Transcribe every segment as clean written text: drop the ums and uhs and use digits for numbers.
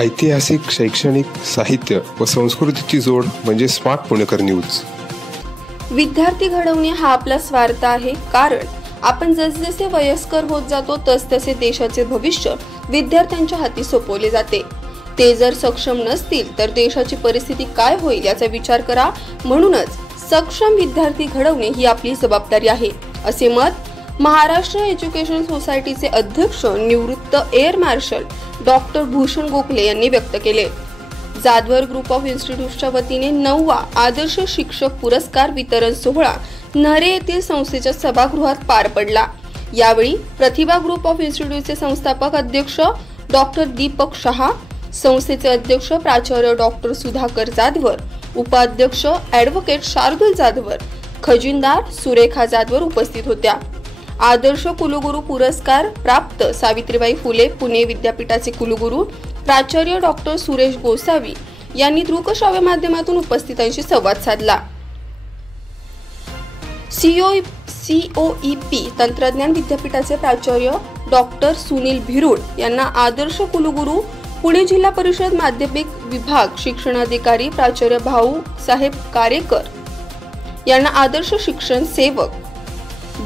ऐतिहासिक, शैक्षणिक, साहित्य व संस्कृतीची जोड म्हणजे स्मार्ट पुणेकर न्यूज। विद्यार्थी घडवणे हा आपला स्वार्थ आहे, कारण आपण जसजसे वयस्कर होत जातो तसतसे देशाचे भविष्य विद्यार्थ्यांच्या हाती सोपवले जाते। ते जर सक्षम नसतील तर देशाची परिस्थिती काय होईल याचा विचार करा। म्हणूनच सक्षम विद्यार्थी घडवणे ही आपली जबाबदारी आहे, असे मत महाराष्ट्र एज्युकेशन सोसायटीचे अध्यक्ष निवृत्त air marshal doctor Bhushan Gokhale यांनी व्यक्त केले। जाधवर ग्रुप ऑफ इन्स्टिट्यूटच्या वतीने 9वा आदर्श शिक्षक पुरस्कार वितरण सोहळा नरे येथील संस्थेच्या सभागृहात पार पडला। यावेळी प्रतिभा ग्रुप ऑफ इन्स्टिट्यूटचे संस्थापक अध्यक्ष डॉक्टर दीपक शहा, संस्थेचे अध्यक्ष प्राचार्य डॉक्टर सुधाकर जाधवर, उपाध्यक्ष ॲडव्होकेट शार्दुल जाधवर, खजिनदार सुरेखा जाधवर उपस्थित होत्या। आदर्श कुलगुरू पुरस्कार प्राप्त सावित्रीबाई फुले पुणे विद्यापीठाचे कुलगुरू प्राचार्य डॉक्टर सुरेश गोसावी यांनी दृकश्राव्य माध्यमातून उपस्थितांशी संवाद साधला। COEP तंत्रज्ञान विद्यापीठाचे प्राचार्य डॉक्टर सुनील भिरुड यांना आदर्श कुलगुरू पुणे जिल्हा परिषद माध्यमिक विभाग शिक्षणाधिकारी प्राचार्य भाऊ साहेब कारेकर यांना आदर्श शिक्षण सेवक,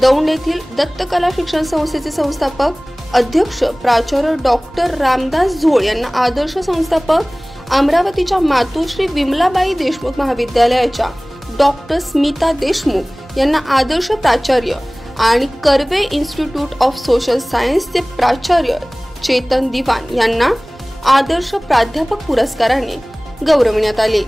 दौंड येथील दत्तकला शिक्षण संस्थेचे संस्थापक अध्यक्ष प्राचार्य डॉक्टर रामदास झोळ यांना आदर्श संस्थापक, अमरावतीच्या मातोश्री विमलाबाई देशमुख महाविद्यालयाच्या डॉक्टर स्मिता देशमुख यांना आदर्श प्राचार्य आणि कर्वे इन्स्टिट्यूट ऑफ सोशल सायन्सचे प्राचार्य चेतन दिवान यांना आदर्श प्राध्यापक पुरस्काराने गौरवण्यात आले।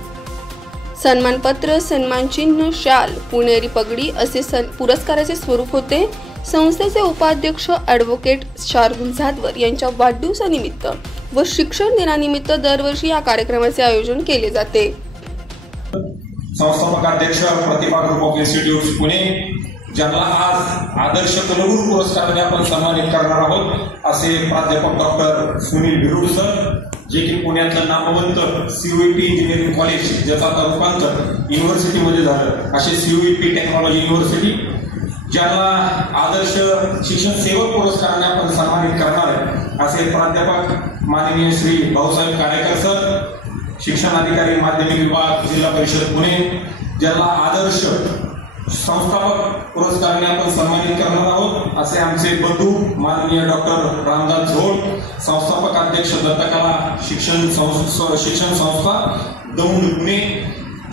सन्मानपत्र, सन्मान चिन्ह, शाल, पुणेरी पगडी असे पुरस्काराचे स्वरूप होते। संस्थेचे उपाध्यक्ष ॲडव्होकेट शार्दुल जाधवर यांच्या वाढदिवसानिमित्त व शिक्षण दिनानिमित्त दरवर्षी या कार्यक्रमाचे आयोजन केले जाते। संस्थापक अध्यक्ष प्रतिभा ग्रुप ऑफ इन्स्टिट्यूट पुणे, ज्यांना आज आदर्श कुलगुरू पुरस्काराने आपण सन्मानित करणार आहोत, असे प्राध्यापक डॉक्टर सुनील भिरुड सर, जे की पुण्यातलं नामवंत COEP इंजिनिअरिंग कॉलेज, ज्याचा रूपांतर युनिव्हर्सिटीमध्ये झालं, असे COEP टेक्नॉलॉजी युनिव्हर्सिटी, ज्यांना आदर्श शिक्षण सेवक पुरस्काराने आपण सन्मानित करणार आहे, असे प्राध्यापक माननीय श्री भाऊसाहेब कारेकर सर, शिक्षणाधिकारी माध्यमिक विभाग जिल्हा परिषद पुणे, ज्यांना आदर्श संस्थापक पुरस्काराने आपण सन्मानित करणार आहोत, असे आमचे बंधू माननीय डॉक्टर रामदास झोळ, संस्थापक अध्यक्ष दत्तकला शिक्षण संस्था दौंड पुणे,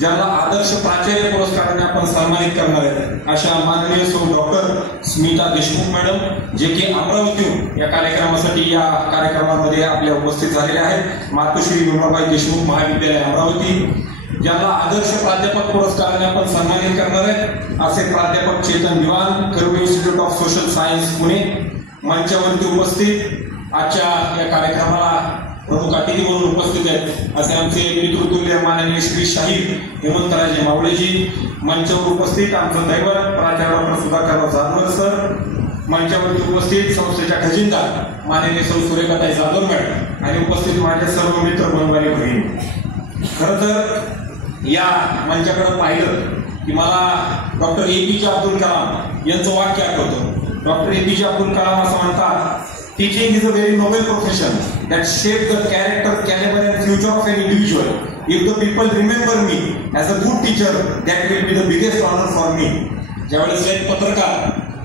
ज्यांना आदर्श प्राचार्य पुरस्काराने आपण सन्मानित करणार आहेत, अशा माननीय सौ डॉक्टर स्मिता देशमुख मॅडम, जे की अमरावतीहून या कार्यक्रमासाठी या कार्यक्रमामध्ये आपल्या उपस्थित झालेल्या आहेत, मातोश्री विमलाबाई देशमुख महाविद्यालय अमरावती, ज्यांना आदर्श प्राध्यापक पुरस्काराने आपण सन्मानित करणार आहेत, असे प्राध्यापक Chetan Diwan, Karve institute of social science Pune, मंचावरती उपस्थित आजच्या या कार्यक्रमाला प्रमुख अतिथी म्हणून उपस्थित आहेत, असे आमचे पितृतुल्य माननीय श्री शाहीर हेमंतराजे मावळेजी, मंचावर उपस्थित आमचं दैवत प्राचार्य डॉक्टर सुधाकर जाधवर सर, मंचावरती उपस्थित संस्थेच्या खजिनदार माननीय सौ सुरेखाताई जाधव मॅडम, आणि उपस्थित माझे सर्व मित्र बनवारी बहीण। खरं तर या मंचाकडे पाहिलं की मला डॉक्टर APJ अब्दुल कलाम यांचं वाक्य आठवतं। डॉक्टर APJ अब्दुल कलाम असं म्हणतात, teaching is a very noble profession that shape the character, calibre and future of an individual. If the people remember me as a good teacher that will be the biggest honour for me. ज्यावेळेस एक पत्रकार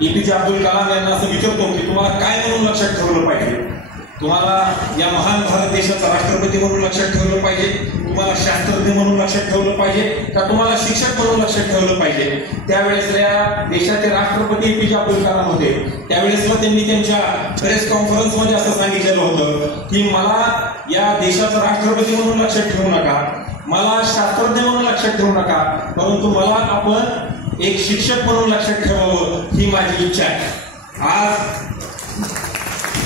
APJ Abdul Kalam यांना असं विचारतो की तुम्हाला काय म्हणून लक्षात ठेवलं पाहिजे, तुम्हाला या महान भारत देशाचा राष्ट्रपती म्हणून लक्षात ठेवलं पाहिजे, तुम्हाला शास्त्रज्ञ म्हणून लक्षात ठेवलं पाहिजे, का तुम्हाला शिक्षक म्हणून लक्षात ठेवलं पाहिजे. त्यावेळेस या देशाचे राष्ट्रपती APJ अब्दुल कलाम होते. त्यावेळेसला त्यांनी त्यांच्या प्रेस कॉन्फरन्समध्ये असं सांगितलेलं होतं की मला या देशाचा राष्ट्रपती म्हणून लक्षात ठेवू नका, मला शास्त्रज्ञ म्हणून लक्षात ठेवू नका, परंतु मला आपण एक शिक्षक म्हणून लक्षात ठेवावं ही माझी इच्छा आहे. आज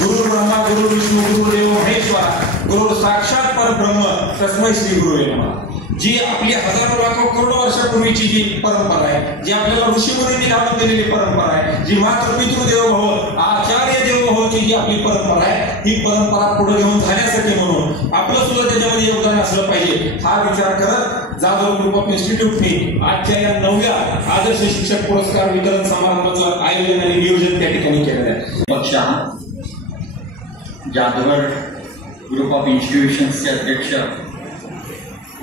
गुरु ब्रह्मा गुरु विष्णू गुरु देव महेश्वरा गुरु साक्षात परब्रह्म तस्मै श्री गुरुवे नमः. जी आपली हजारो लाखो करोडो वर्षापूर्वीची जी परंपरा आहे, जी आपल्याला ऋषीमुनींनी घालून दिलेली परंपरा आहे, जी मातृपितृ देवोभव आचार्य देवोभवची जी आपली परंपरा आहे, ही परंपरा पुढे घेऊन जाण्यासाठी म्हणून आपलं सुद्धा त्याच्यामध्ये योगदान असलं पाहिजे हा विचार करत जाधव ग्रुप ऑफ इन्स्टिट्यूटने आजच्या या 9व्या आदर्श शिक्षक पुरस्कार वितरण समारंभाचं आयोजन आणि नियोजन त्या ठिकाणी केलेलं आहे. जाधवर ग्रुप ऑफ इन्स्टिट्यूशन्सचे अध्यक्ष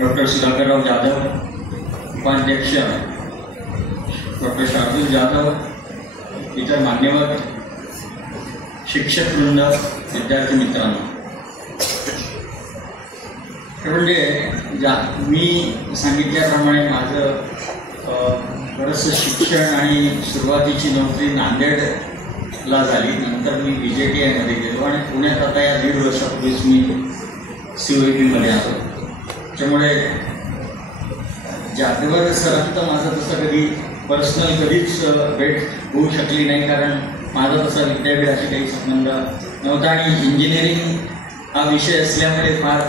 डॉक्टर सुधाकरराव जाधव, उपाध्यक्ष डॉक्टर शार्दूल जाधव, इतर मान्यवर, शिक्षकवृंद, विद्यार्थी मित्रांनो, म्हणजे मी सांगितल्याप्रमाणे माझं बरंचसं शिक्षण आणि सुरुवातीची नोकरी नांदेडला झाली. नंतर मी BJTIमध्ये गेलो आणि पुण्यात आता या 1.5 वर्षापूर्वीच मी COEPमध्ये आलो. त्यामुळे जाधवर सरांचं माझं तसं कधी पर्सनल कधीच भेट होऊ शकली नाही, कारण माझा तसा विद्यापीठाशी काही संबंध नव्हता आणि इंजिनिअरिंग हा विषय असल्यामुळे फार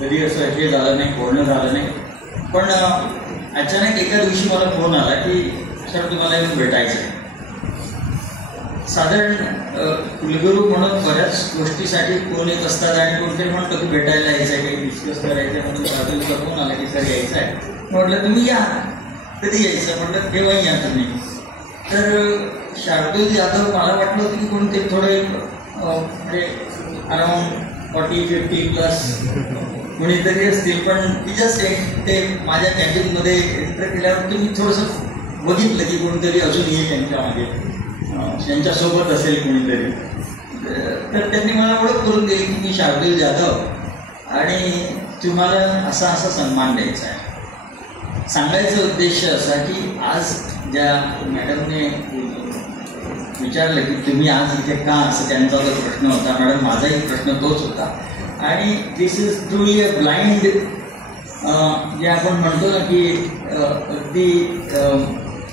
कधी असं हे झालं नाही, बोलणं झालं नाही. पण अचानक एका दिवशी मला फोन आला की सर तुम्हाला येऊन भेटायचं आहे. साधारण कुलगुरू म्हणून बऱ्याच गोष्टीसाठी फोन येत असतात आणि कोणतरी म्हणतो की भेटायला यायचं आहे, काही डिस्कस करायचं आहे, म्हणून शार्दूलचा फोन आला की सर यायचं आहे. म्हटलं तुम्ही या, कधी यायचं, म्हटलं केव्हाही या तुम्ही. तर शार्दूल जाधव मला वाटलं होतं की कोणतरी थोडे म्हणजे अराउंड 40-50+ कोणीतरी असतील, पण जस्ट ते माझ्या कॅन्टीनमध्ये एंटर केल्यावर मी थोडंसं बघितलं की कोणतरी अजून येईल त्यांच्यामध्ये, त्यांच्यासोबत असेल कोणीतरी. तर त्यांनी मला ओळख करून दिली की मी शार्दूल जाधव आणि तुम्हाला असा सन्मान द्यायचा आहे. सांगायचा उद्देश असा की आज ज्या मॅडमने विचारलं की तुम्ही आज इथे का, असं त्यांचा जो प्रश्न होता, मॅडम माझाही प्रश्न तोच होता. आणि दिस इज ट्रूली अ ब्लाइंड, जे आपण म्हणतो ना की अगदी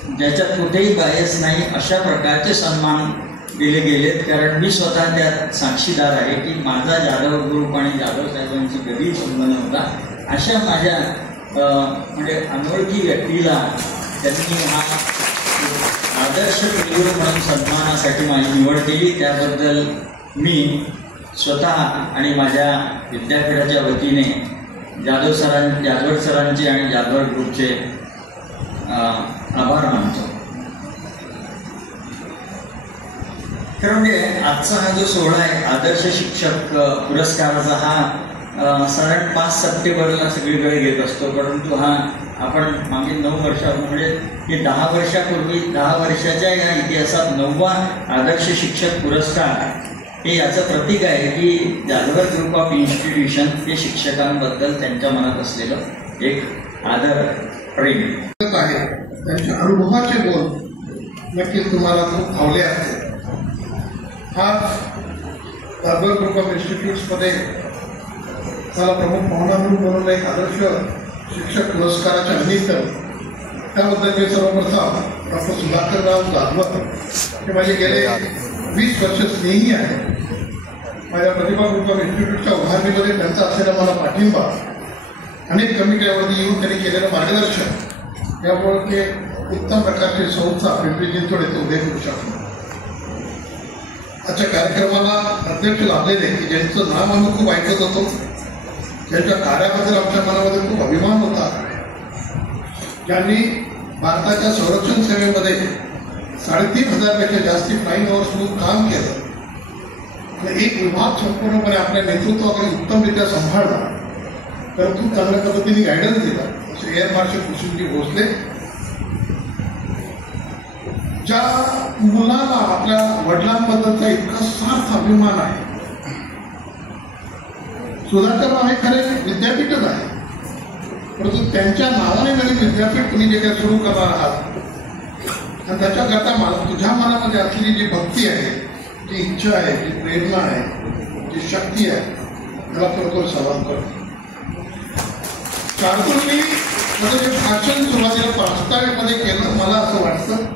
ज्याच्यात कुठेही बायस नाही अशा प्रकारचे सन्मान दिले गेलेत. कारण मी स्वतः त्यात साक्षीदार आहे की माझा जाधव ग्रुप आणि जाधव साहेबांची कधीही संबंध नव्हता. अशा माझ्या म्हणजे अनोळखी व्यक्तीला त्यांनी हा आदर्श कुलगुरू म्हणून सन्मानासाठी माझी निवड केली. त्याबद्दल मी स्वतः आणि माझ्या विद्यापीठाच्या वतीने जाधव सरांचे आणि जाधव ग्रुपचे आभार मानतो. तर म्हणजे आजचा हा जो सोहळा आहे आदर्श शिक्षक पुरस्काराचा, हा साधारण 5 सप्टेंबरला सगळीकडे घेत असतो. परंतु हा आपण मागे 9 वर्षापूर्वी म्हणजे हे 10 वर्षापूर्वी 10 वर्षाच्या या इतिहासात 9वा आदर्श शिक्षक पुरस्कार हे याचं प्रतीक आहे की जाधवर ग्रुप ऑफ इन्स्टिट्यूशन हे शिक्षकांबद्दल त्यांच्या मनात असलेलं एक आदर, प्रेम आहे. त्यांच्या अनुभवाचे बोल नक्कीच तुम्हाला खूप भावले असते. हा जाधवर ग्रुप ऑफ इन्स्टिट्यूट्समध्ये मला प्रमुख पाहुणा म्हणून एक आदर्श शिक्षक पुरस्काराच्या निमित्त त्याबद्दल मी सर्वप्रथम डॉक्टर सुधाकरराव जाधव हे माझे गेले 20 वर्ष स्नेही आहे. माझ्या प्रतिभा ग्रुप ऑफ इन्स्टिट्यूटच्या उभारणीमध्ये त्यांचा असलेला मला पाठिंबा, अनेक कमिट्यावरती येऊन त्यांनी केलेलं मार्गदर्शन यामुळे ते उत्तम प्रकारची संस्था पिंपरी चिंचवड येथे उभे करू शकतो. आजच्या कार्यक्रमाला अध्यक्ष लाभलेले की ज्यांचं नाव आम्ही खूप ऐकत होतो, ज्यांच्या कार्याबद्दल आमच्या मनामध्ये खूप अभिमान होता, ज्यांनी भारताच्या संरक्षण सेवेमध्ये 3,500पेक्षा जास्ती फ्लाईंग अवर्समधून काम केलं आणि एक विभाग संपूर्णपणे आपल्या नेतृत्वाकडे उत्तमरित्या सांभाळला, परंतु चांगल्या पद्धतीने गायडन्स दिला, असे एअर मार्शल कुसुमजी भोसले. ज्या मुलाला आपल्या वडिलांबद्दलचा इतका सार्थ अभिमान आहे. सुधाकरराव हे खरे विद्यापीठच आहे, परंतु त्यांच्या नावाने नवीन विद्यापीठ तुम्ही जे काही सुरू करणार आहात आणि त्याच्याकरता तुझ्या मनामध्ये असलेली जी भक्ती आहे, जी इच्छा आहे, जी प्रेरणा आहे, जी शक्ती आहे, त्याला खरोखर सलाम करतो. शार्दूलनी माझं जे भाषण सुरुवातीला प्रास्ताविकेमध्ये केलं, मला असं वाटतं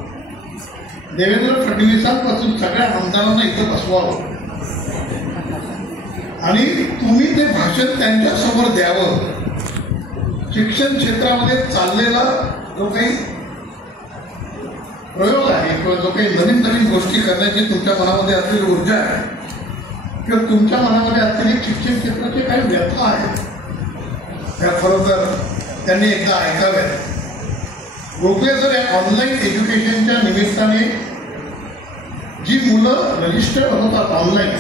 देवेंद्र फडणवीसांपासून सगळ्या आमदारांना इथं बसवावं आणि तुम्ही ते भाषण त्यांच्यासमोर द्यावं. शिक्षण क्षेत्रामध्ये चाललेला जो काही प्रयोग आहे किंवा जो काही नवीन नवीन गोष्टी करण्याची तुमच्या मनामध्ये असलेली ऊर्जा आहे किंवा तुमच्या मनामध्ये असलेली शिक्षण क्षेत्राचे काही व्यथा आहेत, त्या खरोखर त्यांनी एकदा ऐकाव्यात. प्रोफेसर या ऑनलाईन एज्युकेशनच्या निमित्ताने जी मुलं रजिस्टर होतात ऑनलाईन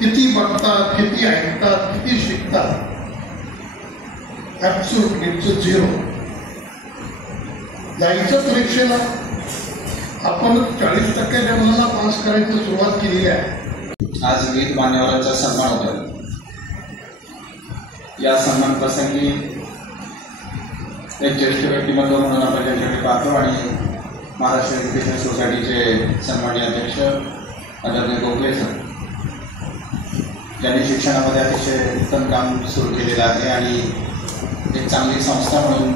किती बघतात, किती ऐकतात, किती शिकतात, ॲब्सोल्यूट इट्स झिरो. जायचं परीक्षेला आपण 40% मुलांना पास करायची सुरुवात केलेली आहे. आज विविध मान्यवरांचा सन्मान होतो. या सन्मान प्रसंगी एक ज्येष्ठ व्यक्तिमत्व म्हणून आपण त्यांच्याकडे पाहतो आणि महाराष्ट्र एज्युकेशन सोसायटीचे सन्माननीय अध्यक्ष आदरणीय गोखले सर, ज्यांनी शिक्षणामध्ये अतिशय उत्तम काम सुरू केलेलं आहे आणि एक चांगली संस्था म्हणून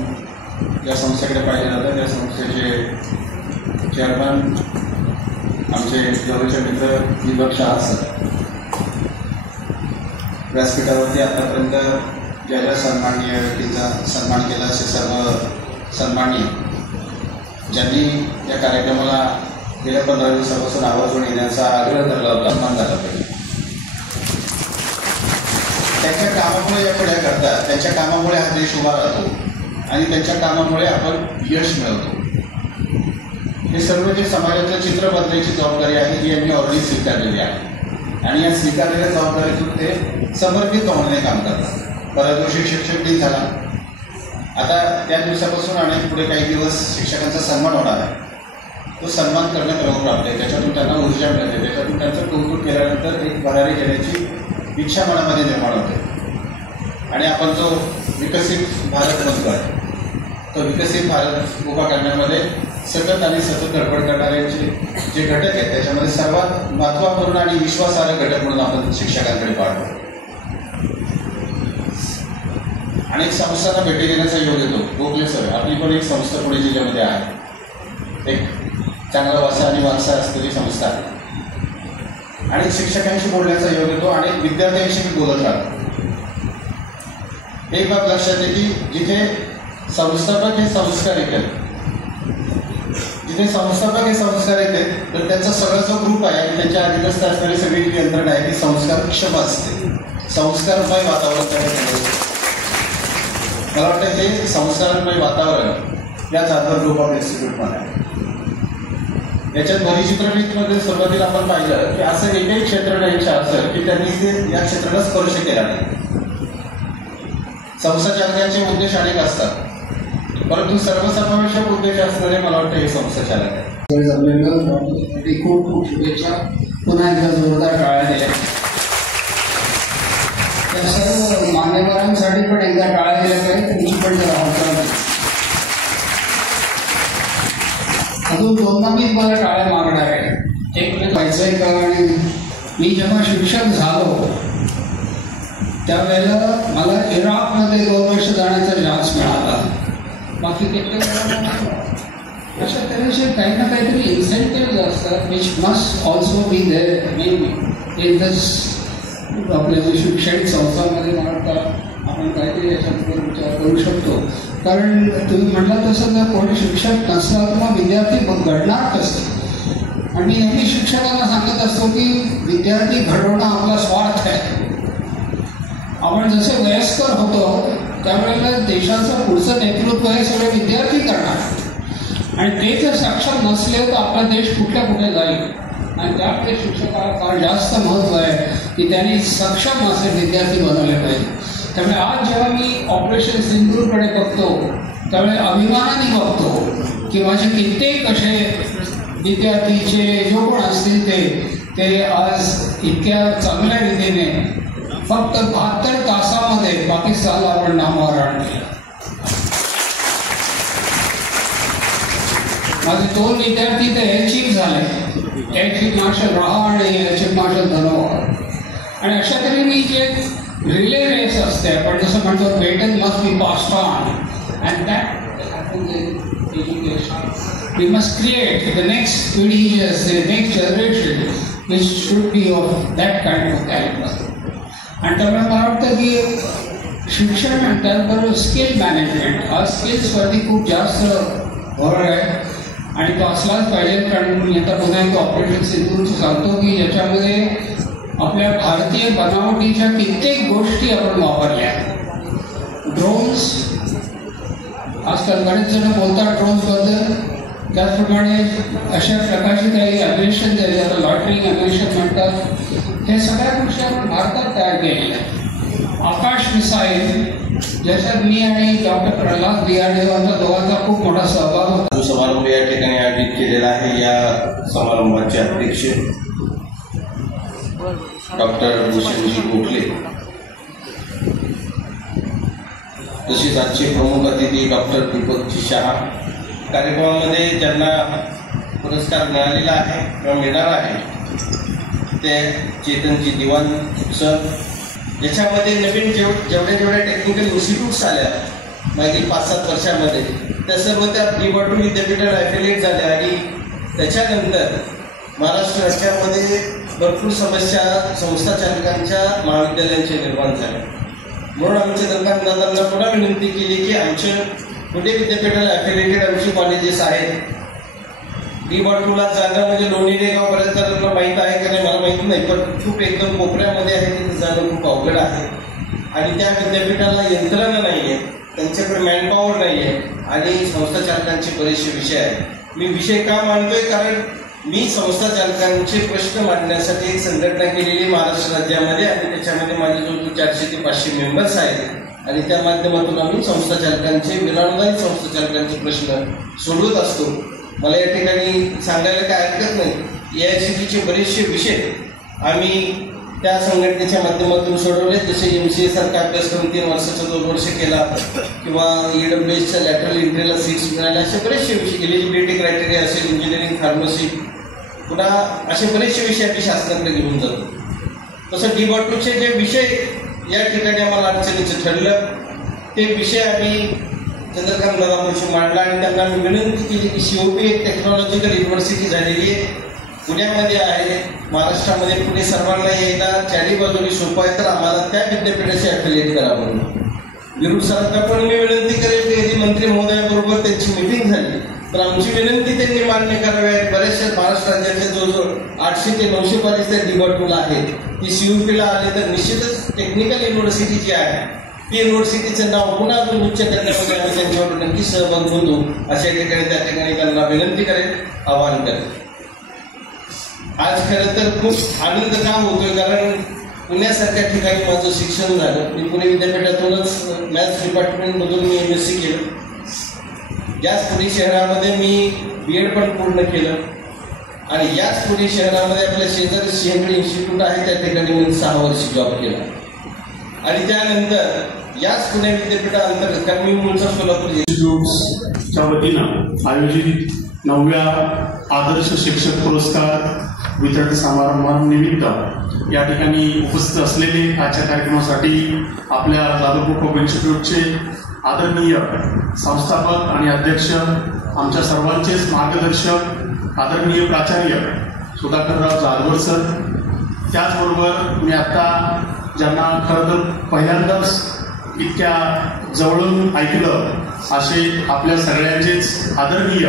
ज्या संस्थेकडे पाहिलं जातं त्या संस्थेचे चेअरमन आमचे जवळचे मित्र दीपक शाह सर. व्यासपीठावरती आतापर्यंत ज्या ज्या सन्माननीय व्यक्तींचा सन्मान केला असे सर्व सन्माननीय ज्यांनी या कार्यक्रमाला गेल्या 15 दिवसापासून आवर्जून येण्याचा आग्रह धरला होता, सन्मान झाला पाहिजे. त्यांच्या कामामुळे या पुढे करतात, त्यांच्या कामामुळे हा देश उभा राहतो आणि त्यांच्या कामामुळे आपण यश मिळवतो. हे सर्व जे समाजाचं चित्र बदलायची जबाबदारी आहे ही यांनी ऑलरेडी स्वीकारलेली आहे आणि या स्वीकारलेल्या जबाबदारीतून ते समर्पित होण्याने काम करतात. बऱ्याच वर्षी शिक्षक दिन झाला, आता त्या दिवसापासून अनेक पुढे काही दिवस शिक्षकांचा सन्मान होणार आहे. तो सन्मान करणं क्रमप्राप्त आहे, त्याच्यातून त्यांना ऊर्जा मिळते, त्याच्यातून त्यांचं कौतुक केल्यानंतर एक भरारी घेण्याची इच्छा मनामध्ये निर्माण होते आणि आपण जो विकसित भारत म्हणतो आहे तो विकसित भारत उभा करण्यामध्ये सतत आणि सतत धडपड करणाऱ्यांचे जे घटक आहेत त्याच्यामध्ये सर्वात महत्त्वपूर्ण आणि विश्वासार्ह घटक म्हणून आपण शिक्षकांकडे पाहतो. अनेक संस्थांना भेटी देण्याचा योग येतो. गोखले सर, आपली पण एक संस्था पुणे जिल्ह्यामध्ये आहे, एक चांगला वासा आणि वारसा असलेली संस्था आहे आणि शिक्षकांशी बोलण्याचा योग येतो. अनेक विद्यार्थ्यांशी मी बोलत राहतो. एक बाब लक्षात येते की जिथे संस्थापक हे संस्कार येतात, जिथे संस्थापक हे संस्कार येते तर त्यांचा सगळा जो ग्रुप आहे आणि त्यांच्या अधीनस्थ असणारी सगळी जी यंत्रणा आहे ती संस्कारक्षम असते, संस्कारमय वातावरण तयार केलं. मला वाटतं हे संस्कारमय वातावरण या जाधव ग्रुप ऑफ इन्स्टिट्यूटमध्ये आहे. याच्यात ध्वनिचित्रफितमध्ये सुरुवातीला आपण पाहिलं की असं एकही क्षेत्र नाही असं की त्यांनी ते या क्षेत्राला स्पर्श केला नाही. संस्था चालकांचे उद्देश अनेक असतात परंतु सर्वसमावेशक उद्देश असणारे मला वाटतं हे संस्था चालक आहे. खूप खूप शुभेच्छा. पुन्हा एकदा जोरदार टाळ्या दिल्या. त्या सर्व मान्यवरांसाठी पण एकदा टाळ्या दिल्या पाहिजे. तुमची पण जरा हौसला अजून 2 मी मला टाळ्या मागणार आहे. एक मिनिट व्हायचं आहे का. आणि मी जेव्हा शिक्षक झालो त्यावेळेला मला इराकमध्ये 2 वर्ष जाण्याचा चान्स मिळाला. बाकी अशा तऱ्हेचे काही ना काहीतरी इन्सेंटिव्ह असतात which must also be there in this. आपल्या जे शैक्षणिक संस्थांमध्ये मला वाटतं आपण काहीतरी याच्याबद्दल विचार करू शकतो. कारण तुम्ही म्हटलं तसं जर कोणी शिक्षक नसला तर मग विद्यार्थी घडणार कसं. आणि मी नेहमी शिक्षकांना सांगत असतो की विद्यार्थी घडवणं आपला स्वार्थ आहे. आपण जसे वयस्कर होतो त्यावेळेला देशाचं पुढचं नेतृत्व हे सगळे विद्यार्थी करणार आणि ते जर सक्षम नसले तर आपला देश कुठे जाईल. आणि त्यामुळे शिक्षकाला फार जास्त महत्त्व आहे की त्यांनी सक्षम असे विद्यार्थी बनवले पाहिजे. त्यामुळे आज जेव्हा मी ऑपरेशन सिंदूरकडे बघतो त्यावेळेस अभिमानाने बघतो की माझे कित्येक असे विद्यार्थीचे जो कोण असतील ते आज इतक्या चांगल्या रीतीने फक्त 72 तासामध्ये पाकिस्तानला आपण नामोहरण केलं. माझे 2 विद्यार्थी ते एअर चीफ झाले, एअर चीफ मार्शल राहा आणि एअर चीफ मार्शल धनोआ. आणि अशा तऱ्हेने जे रिले रेस असते आपण जसं म्हणतो baton must be passed on and that happens in education. We must create the next पिढीज, the next generation which should be of that kind of calibre. आणि त्यामुळे मला वाटतं की शिक्षण आणि त्याचबरोबर स्किल मॅनेजमेंट हा स्किल्सवरती खूप जास्त भर आहे आणि तो असलाच पाहिजे. कारण मी आता पुन्हा एक ऑपरेशन सिंधूरचं सांगतो की याच्यामध्ये आपल्या भारतीय बनावटीच्या कित्येक गोष्टी आपण वापरल्या. ड्रोन्स, आजकाल बरेच जण बोलतात ड्रोन्सबद्दल. त्याचप्रमाणे अशा प्रकारचे काही ॲम्युनिशन ज्याला लॉटरिंग ॲम्युनिशन म्हणतात हे सगळ्या गोष्टी आपण भारतात तयार केलेल्या आहेत. आकाश मिसाईल ज्याच्यात मी आणि डॉक्टर प्रल्हाद बियाडे यांचा दोघांचा खूप मोठा सहभाग होता. जो समारंभ या ठिकाणी आयोजित केलेला आहे, या समारंभाचे अध्यक्ष डॉक्टर भूषणजी गोखले, तसेच आजचे प्रमुख अतिथी डॉक्टर दीपकजी शहा, कार्यक्रमामध्ये ज्यांना पुरस्कार मिळालेला आहे किंवा मिळणार आहे ते चेतनजी दिवान सर. याच्यामध्ये नवीन जेवढ्या टेक्निकल इन्स्टिट्यूट्स आल्या मागील 5-7 वर्षामध्ये, त्या सर्व त्या DIBATU विद्यापीठाला ॲफिलिएट झाल्या आणि त्याच्यानंतर महाराष्ट्र राज्यामध्ये भरपूर समस्या संस्था चालकांच्या महाविद्यालयांच्या निर्माण झाल्या. म्हणून आम्ही चंद्रकांत दादांना पुन्हा विनंती केली की आमच्या पुणे विद्यापीठाला ॲफिलिएटेड आमची कॉलेजेस आहेत. DIBATUला जाणं म्हणजे लोणी गाव बऱ्याच जणांना माहीत आहे का नाही मला माहीत नाही, पण खूप एकदम कोपऱ्यामध्ये आहे, तिथे जाणं खूप अवघड आहे. आणि त्या विद्यापीठाला यंत्रणा नाही आहे, त्यांच्याकडे मॅनपॉवर नाही आहे आणि संस्था चालकांचे बरेचसे विषय आहेत. मी विषय का मांडतोय कारण मी संस्था चालकांचे प्रश्न मांडण्यासाठी एक संघटना केलेली महाराष्ट्र राज्यामध्ये आणि त्याच्यामध्ये माझे जवळजवळ 400 ते 500 मेंबर्स आहेत आणि त्या माध्यमातून आम्ही संस्था चालकांचे विनानुदानित संस्था चालकांचे प्रश्न सोडवत असतो. मला या ठिकाणी सांगायला काय हरकत नाही, AICTEचे बरेचसे विषय आम्ही त्या संघटनेच्या माध्यमातून सोडवले, जसे MCA सारखा अभ्यासक्रम 3 वर्षाचा 2 वर्ष केला किंवा EWSच्या लॅटरल एंट्रीला 6 मिळाले, असे बरेचसे विषय, एलिजिबिलिटी क्रायटेरिया असेल, इंजिनिअरिंग, फार्मसी, पुन्हा असे बरेचसे विषय आम्ही शासनाकडे घेऊन जातो. तसं DIBATUचे जे विषय या ठिकाणी आम्हाला अडचणीचं ठरलं ते विषय आम्ही चंद्रकांत दादापाशी मांडला आणि त्यांना मी विनंती केली की COP एक टेक्नॉलॉजिकल युनिव्हर्सिटी झालेली आहे, पुण्यामध्ये आहे, महाराष्ट्रामध्ये पुणे सर्वांना यायला चारी बाजूनी सोपं आहे, तर आम्हाला त्या विद्यापीठाशी ॲफिलिएट करा म्हणून. विरुड सरांना पण मी विनंती करेल की कधी मंत्री महोदयांबरोबर त्यांची मिटिंग झाली तर आमची विनंती त्यांनी मान्य करावी. बऱ्याचशा महाराष्ट्र राज्यातल्या जवळजवळ 800 ते 900 कॉलेज त्या DIBATUला आहेत, ती COPला आले तर निश्चितच टेक्निकल युनिव्हर्सिटी जी आहे ती युनिव्हर्सिटीचं नाव पुन्हा अजून उच्च करण्यामध्ये आम्ही त्यांच्यावर नक्की सहभाग नोंदवू अशा ठिकाणी त्या ठिकाणी त्यांना विनंती करेल, आवाहन करेल. आज खरं तर खूप आनंद का होतोय कारण पुण्यासारख्या ठिकाणी माझं शिक्षण झालं. मी पुणे विद्यापीठातूनच मॅथ्स डिपार्टमेंटमधून मी MSc केलं. याच पुणे शहरामध्ये मी B.Ed पण पूर्ण केलं आणि याच पुणे शहरामध्ये आपल्या शेजारी सिंहगड इन्स्टिट्यूट आहे, त्या ठिकाणी मी 6 वर्ष जॉब केला आणि त्यानंतर याच पुणे विद्यापीठाअंतर्गत, कारण मी मूळचा सोलापूर इन्स्टिट्यूटच्या वतीनं आयोजित 9व्या आदर्श शिक्षक पुरस्कार वितरण समारंभानिमित्त या ठिकाणी उपस्थित असलेले आजच्या कार्यक्रमासाठी आपल्या जाधव ग्रुप ऑफ इन्स्टिट्यूटचे आदरणीय संस्थापक आणि अध्यक्ष, आमच्या सर्वांचेच मार्गदर्शक आदरणीय प्राचार्य सुधाकरराव जाधवर सर, त्याचबरोबर मी आत्ता ज्यांना खरं तर पहिल्यांदाच इतक्या जवळून ऐकलं असे आपल्या सगळ्यांचेच आदरणीय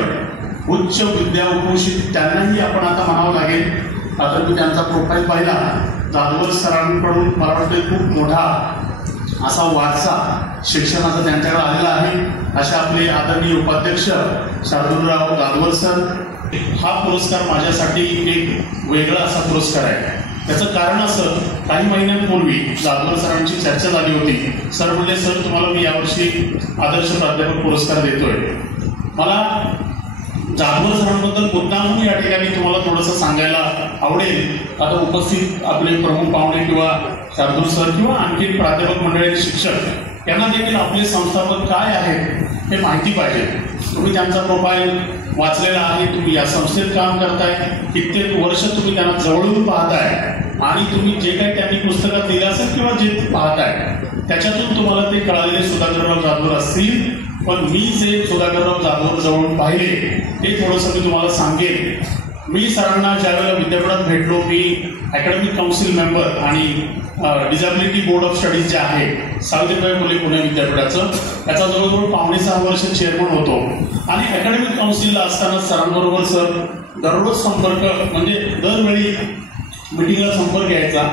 उच्च विद्या उपोषित, त्यांनाही आपण आता म्हणावं लागेल. आता मी त्यांचा प्रोफाईल पाहिला, जाधवर सरांकडून मला वाटतं खूप मोठा असा वारसा शिक्षणाचा त्यांच्याकडे आलेला आहे. असे आपले आदरणीय उपाध्यक्ष शार्दूलराव जाधवर सर. हा पुरस्कार माझ्यासाठी एक वेगळा असा पुरस्कार आहे. त्याचं कारण असं, काही महिन्यांपूर्वी जाधवर सरांची चर्चा झाली होती. सर म्हणले, सर तुम्हाला मी यावर्षी आदर्श प्राध्यापक पुरस्कार देतोय. मला जाधवर सरांबद्दल मुद्दामून या ठिकाणी तुम्हाला थोडंसं सांगायला आवडेल. आता उपस्थित आपले प्रमुख पाहुणे किंवा शार्दूल सर किंवा आणखी प्राध्यापक मंडळी, शिक्षक यांना देखील आपले संस्थापक काय आहेत हे माहिती पाहिजे. तुम्ही त्यांचा प्रोफाईल वाचलेला आहे, तुम्ही या संस्थेत काम करताय, कित्येक वर्ष तुम्ही त्यांना जवळून पाहताय आणि तुम्ही जे काही त्यांनी पुस्तकात दिलं असेल किंवा जे पाहताय त्याच्यातून तुम्हाला ते कळालेले सुधाकरराव जाधवर असतील. पण मी जे सुधाकरराव जाधवर जवळून पाहिले ते थोडंसं मी तुम्हाला सांगेन. मी सरांना ज्यावेळेला विद्यापीठात भेटलो, मी अकॅडमिक काउन्सिल मेंबर आणि डिझॅबिलिटी बोर्ड ऑफ स्टडीज जे आहे सावित्रीबाई फुले पुणे विद्यापीठाचं, त्याचा जवळजवळ 5.5-6 वर्ष चेअरमन होतो आणि अकॅडमिक काउन्सिलला असताना सरांबरोबर सर दररोज संपर्क, म्हणजे दरवेळी मिटिंगला संपर्क यायचा.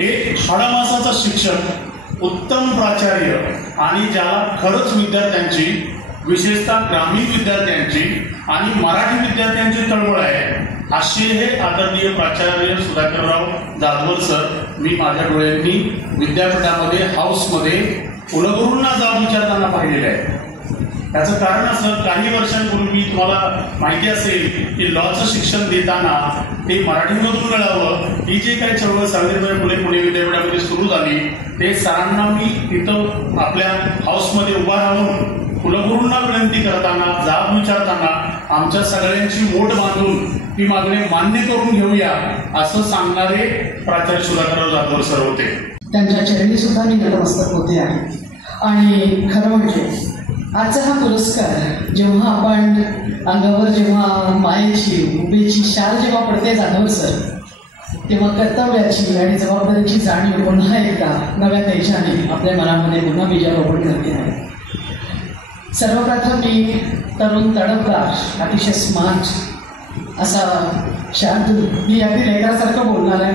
एक हाडामासाचा शिक्षक, उत्तम प्राचार्य आणि ज्याला खरंच विद्यार्थ्यांची, विशेषतः ग्रामीण विद्यार्थ्यांची आणि मराठी विद्यार्थ्यांची तळमळ आहे असे हे आदरणीय प्राचार्य सुधाकरराव जाधवर सर मी माझ्या डोळ्यांनी विद्यापीठामध्ये हाऊसमध्ये कुलगुरूंना जाब विचारताना पाहिलेले आहे. त्याचं कारण असं, काही वर्षांपूर्वी तुम्हाला माहिती असेल की लॉचं शिक्षण देताना ते मराठीमधून मिळावं ही जी काही चळवळ सावित्रीबाई फुले पुणे विद्यापीठामध्ये सुरू झाली, ते सरांना मी तिथं आपल्या हाऊसमध्ये उभा राहून कुलगुरूंना विनंती करताना जाब विचारताना आमच्या सगळ्यांची मोठ बांधून ही मागणी मान्य करून घेऊया असं सांगणारे प्राचार्य सुधाकरराव जाधवर सर होते. त्यांच्या चरणी सुद्धा मी नतमस्तक होते आहे. आणि खरं म्हणजे आजचा हा पुरस्कार जेव्हा आपण अंगावर जेव्हा मायेची उभेची शाल जेव्हा पडते जाधवर सर, तेव्हा कर्तव्याची आणि जबाबदारीची जाणीव पुन्हा एकदा नव्या तेजाने आपल्या मनामध्ये पुन्हा बीजारोपण करते आहे. सर्वप्रथम मी तरुण तडफदार अतिशय स्मार्ट असा शार्दूल, मी अगदी लेकरासारखं बोलणार आहे.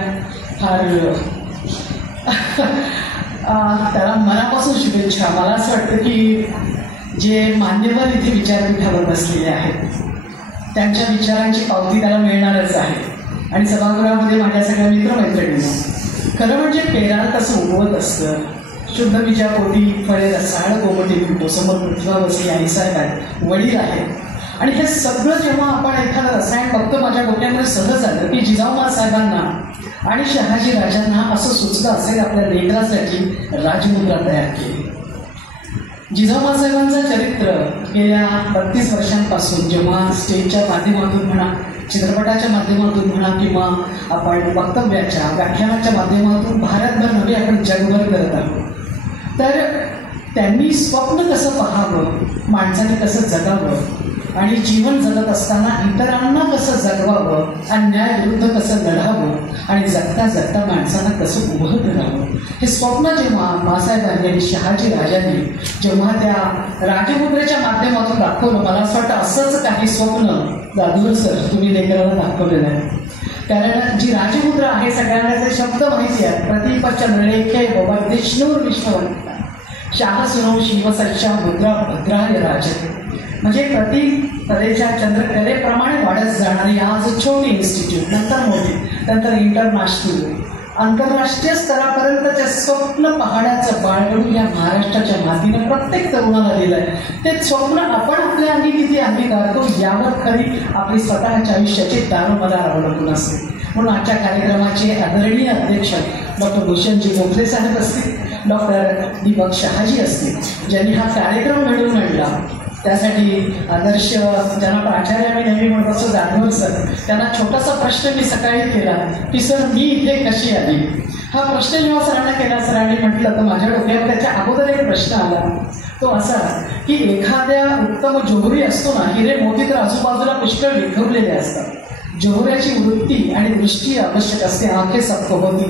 फार त्याला मनापासून शुभेच्छा. मला असं वाटतं की जे मान्यवर इथे विचारपीठावर बसलेले आहेत त्यांच्या विचारांची पावती त्याला मिळणारच आहे. आणि सभागृहामध्ये माझ्या सगळ्या मित्रमैत्रिणींना खरं म्हणजे पेराल तसं उगवत असतं. शुद्ध बीजापोटी फळे रसाळ गोमटी मिळतो, समोर पृथ्वा बसली आईसाहेब आहेत, वडील आहेत. आणि हे सगळं जेव्हा आपण एखादं रसायन बघतो, माझ्या डोक्यामध्ये सहज आलं की जिजाऊमा साहेबांना आणि शहाजी राजांना असं सुचलं असेल आपल्या लेकरासाठी राजमुद्रा तयार केली. जिजाऊमा साहेबांचं चरित्र गेल्या 32 वर्षांपासून जेव्हा स्टेजच्या माध्यमातून म्हणा, चित्रपटाच्या माध्यमातून म्हणा किंवा आपण वक्तव्याच्या व्याख्यानाच्या माध्यमातून भारतभर नव्हे आपण जगभर करत आहोत, तर त्यांनी स्वप्न कसं पाहावं, माणसाने कसं जगावं आणि जीवन जगत असताना इतरांना कसं जगवावं, अन्यायाविरुद्ध कसं लढावं आणि जगता जगता माणसांना कसं उभं करावं, हे स्वप्न जेव्हा मासाहेबांनी आणि शहाजी राजांनी जेव्हा त्या राजमुद्रेच्या माध्यमातून दाखवलं, मला असं वाटतं असंच काही स्वप्न जाधवर सर तुम्ही लेकराला दाखवलेलं आहे. कारण जी राजमुद्रा आहे सगळ्यांना जे शब्द माहिती आहेत, प्रतिपचनरेखे बाबा विष्णूर विष्णुवंता शाह सुनो शिव सच्चा मुद्रा भद्राय राज, म्हणजे प्रति तरेच्या चंद्रकलेप्रमाणे वाढत जाणारी आज छोटी इन्स्टिट्यूट, नंतर मोठी, नंतर इंटरनॅशनल आंतरराष्ट्रीय स्तरापर्यंतचे स्वप्न पाहण्याचं बाळगडू या महाराष्ट्राच्या मातीने प्रत्येक तरुणाला दिलं आहे. ते स्वप्न आपण आपल्या अंगी किती अंगीकारतो यावर खरी आपली स्वतःच्या आयुष्याची दारोमदार अवलंबून असते. म्हणून आजच्या कार्यक्रमाचे आदरणीय अध्यक्ष डॉक्टर भूषणजी गोखले साहेब असतील, डॉक्टर दीपक शहाजी असतील, ज्यांनी हा कार्यक्रम घडवून आणला. त्यासाठी आदर्श ज्यांना प्राचार्य आम्ही नेहमी म्हणत असतो जाधवर सर, त्यांना छोटासा प्रश्न मी सकाळी केला की सर मी इथे कशी आली. हा प्रश्न जेव्हा सरांना केला, सरांनी म्हटलं तर माझ्या डोक्यावर त्याच्या अगोदर एक प्रश्न आला, तो असा की एखाद्या उत्तम जोहरी असतो ना, हिरे मोती तर आजूबाजूला पुष्कळ विखुरलेले असतात. जोहऱ्याची वृत्ती आणि दृष्टी आवश्यक असते. आंखे सबको होती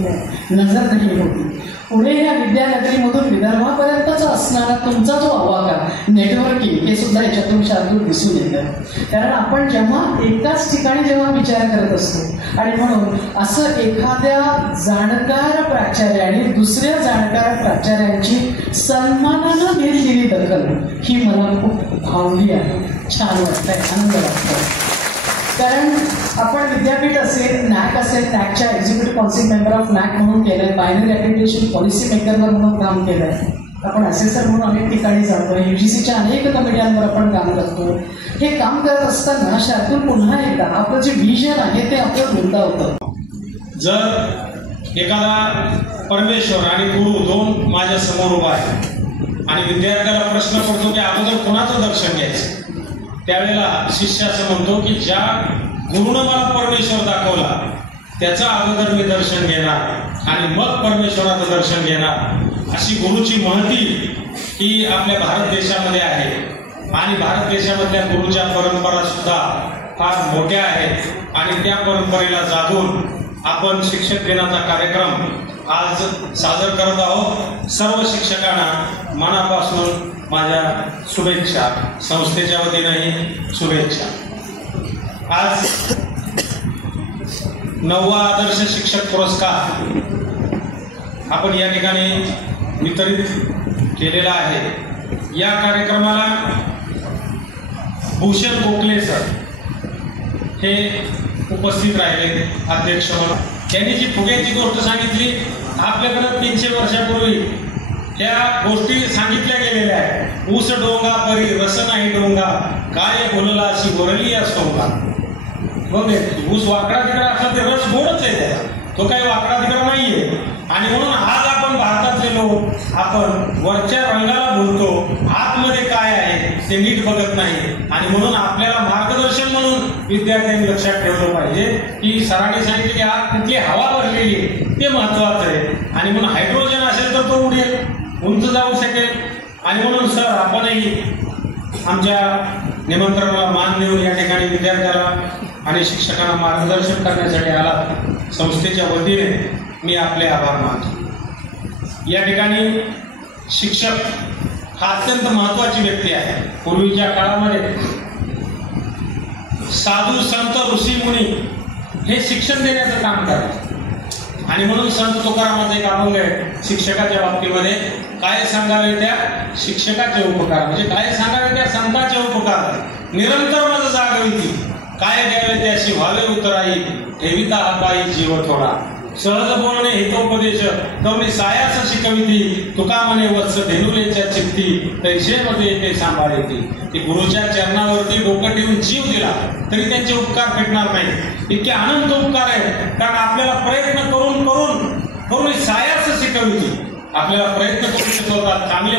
नजर नाही होती. पुणे या विद्यानगरीमधून विदर्भापर्यंतचा असणारा तुमचा जो आवाका नेटवर्किंग हे सुद्धा याच्यातून शार्दूल दिसून येतं. कारण आपण जेव्हा एकाच ठिकाणी जेव्हा विचार करत असतो आणि म्हणून असं एखाद्या जाणकार प्राचार्य आणि दुसऱ्या जाणकार प्राचार्यांची सन्मानानं घेतलेली दखल ही मला खूप भावली आहे. छान वाटतंय, आनंद वाटतोय. कारण आपण विद्यापीठ असेल, नॅक असेल, नॅकच्या executive council member of NAAC म्हणून केलंय, बायनरी अक्रेडिटेशन पॉलिसी मेकरवर म्हणून काम केलंय, आपण असेसर म्हणून अनेक ठिकाणी जातो, UGCच्या अनेक कमिट्यांवर आपण काम करतो. हे काम करत असताना शार्दूल पुन्हा एकदा आपलं जे व्हिजन आहे ते आपलं गुंतावतं. जर एखादा परमेश्वर आणि गुरु दोन माझ्या समोर उभा आहे आणि विद्यार्थ्याला प्रश्न पडतो की अगोदर कोणाचं दर्शन घ्यायचं, त्यावेळेला शिष्य असं म्हणतो की ज्या गुरुनं मला परमेश्वर दाखवला त्याचं अगोदर मी दर्शन घेणार आणि मग परमेश्वराचं दर्शन घेणार. अशी गुरुची महती ही आपल्या भारत देशामध्ये आहे आणि भारत देशामधल्या गुरुच्या परंपरा सुद्धा फार मोठ्या आहेत आणि त्या परंपरेला जागून आपण शिक्षक दिनाचा कार्यक्रम आज सादर करत आहोत. सर्व शिक्षकांना मनापासून माझ्या शुभेच्छा, संस्थेच्या वतीनंही शुभेच्छा. आज 9वा आदर्श शिक्षक पुरस्कार आपण या ठिकाणी वितरित केलेला आहे. या कार्यक्रमाला भूषण गोखले सर हे उपस्थित राहिले अध्यक्ष म्हणून. त्यांनी जी फुग्याची गोष्ट सांगितली, आपल्याकडे 300 वर्षापूर्वी त्या गोष्टी सांगितल्या गेलेल्या आहेत. ऊस डोंगा परी रस नाही डोंगा, काय बोलला अशी गोरली असोंगा. बघ, ऊस वाकडा तिकडा असला ते रस गोडच आहे त्याचा, तो काही वाकडा तिकडा नाहीये. आणि म्हणून आज आपण भारतातले लोक आपण वरच्या रंगाला बोलतो, आतमध्ये काय आहे ते नीट बघत नाही. आणि म्हणून आपल्याला मार्गदर्शन म्हणून विद्यार्थ्यांनी लक्षात ठेवलं पाहिजे की सरांनी सांगितले की आज कुठली हवा भरलेली आहे ते महत्वाचं आहे. आणि म्हणून हायड्रोजन असेल तर तो उडेल, उंच जाऊ शकेल. आणि म्हणून सर आपणही आमच्या निमंत्रणाला मान देऊन या ठिकाणी विद्यार्थ्याला आणि शिक्षकांना मार्गदर्शन करण्यासाठी आला, संस्थेच्या वतीने मी आपले आभार मानतो. या ठिकाणी शिक्षक हा अत्यंत महत्वाची व्यक्ती आहे. पूर्वीच्या काळामध्ये साधू संत ऋषी मुनी हे शिक्षण देण्याचं काम करतात. आणि म्हणून संत तुकारामाचा एक अभंग आहे शिक्षकाच्या बाबतीमध्ये, काय सांगावे त्या शिक्षकाचे उपकार, म्हणजे काय सांगावे त्या संताचे उपकार. निरंतर माझं जागविती, काय द्यावे त्याशी व्हावे उतराई, ठेविता हा पायी जीव थोडा. सहज बोलणे हितोपदेश कवनी सायास शिकविती, तुका म्हणे वत्स धेनुलेच्या चित्ती, तैसे मध्ये ते सांभाळती. ती गुरुच्या चरणावरती डोकं ठेवून जीव दिला तरी त्यांचे उपकार भेटणार नाही. इतके अनंत उपकार आहेत, कारण आपल्याला प्रयत्न करून करून करून सायास शिकविती, आपल्याला प्रयत्न करून शिकवतात. चांगले